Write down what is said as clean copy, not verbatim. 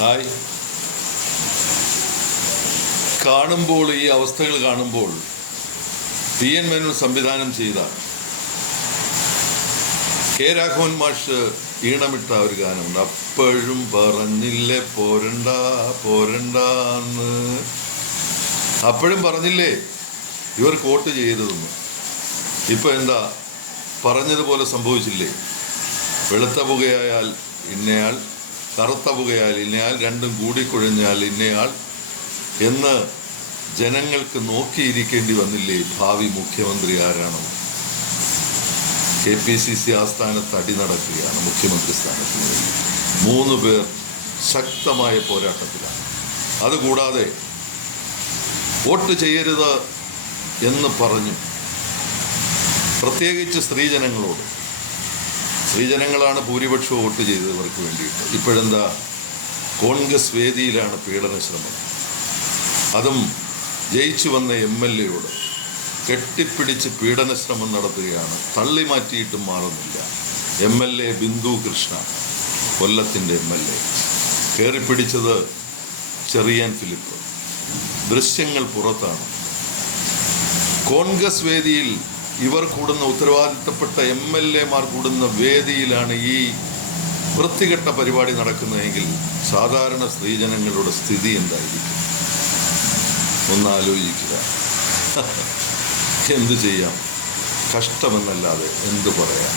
Hi. കാണുമ്പോൾ ഈ അവസ്ഥകൾ കാണുമ്പോൾ പി എൻ മേനോൻ സംവിധാനം ചെയ്ത കെ രാഘവൻ മാഷ് ഈണമിട്ട ഒരു ഗാനമുണ്ട്. അപ്പോഴും പറഞ്ഞില്ലേ പോരണ്ട പോരണ്ടെന്ന്. അപ്പോഴും പറഞ്ഞില്ലേ ഇവർ കോട്ട് ചെയ്യരുതെന്ന്. ഇപ്പം എന്താ പറഞ്ഞതുപോലെ സംഭവിച്ചില്ലേ? വെളുത്ത പുകയായാൽ ഇന്നയാൾ, കറുത്ത പുകയാൽ ഇന്നയാൾ, രണ്ടും കൂടിക്കുഴഞ്ഞാൽ ഇന്നയാൾ എന്ന് ജനങ്ങൾക്ക് നോക്കിയിരിക്കേണ്ടി വന്നില്ലേ? ഭാവി മുഖ്യമന്ത്രി ആരാണോ? KPCC ആസ്ഥാനത്ത് അടി നടക്കുകയാണ് മുഖ്യമന്ത്രി സ്ഥാനത്തിന് വേണ്ടി. 3 പേർ ശക്തമായ പോരാട്ടത്തിലാണ്. അതുകൂടാതെ വോട്ട് ചെയ്യരുത് എന്ന് പറഞ്ഞു, പ്രത്യേകിച്ച് സ്ത്രീജനങ്ങളാണ് ഭൂരിപക്ഷവും വോട്ട് ചെയ്തത് ഇവർക്ക് വേണ്ടിയിട്ട്. ഇപ്പോഴെന്താ, കോൺഗ്രസ് വേദിയിലാണ് പീഡന ശ്രമം. അതും ജയിച്ചു വന്ന MLA കെട്ടിപ്പിടിച്ച് പീഡന ശ്രമം നടത്തുകയാണ്. തള്ളി മാറ്റിയിട്ടും മാറുന്നില്ല. MLA ബിന്ദു കൃഷ്ണ, കൊല്ലത്തിൻ്റെ MLA, കയറിപ്പിടിച്ചത് ചെറിയാൻ ഫിലിപ്പ്. ദൃശ്യങ്ങൾ പുറത്താണ്. കോൺഗ്രസ് വേദിയിൽ ഇവർ കൂടുന്ന, ഉത്തരവാദിത്തപ്പെട്ട MLA കൂടുന്ന വേദിയിലാണ് ഈ വൃത്തികെട്ട പരിപാടി നടക്കുന്നതെങ്കിൽ സാധാരണ സ്ത്രീജനങ്ങളുടെ സ്ഥിതി എന്തായിരിക്കും? ഒന്ന് ആലോചിക്കുക. എന്തു ചെയ്യാം? കഷ്ടമെന്നല്ലാതെ എന്തു പറയാം?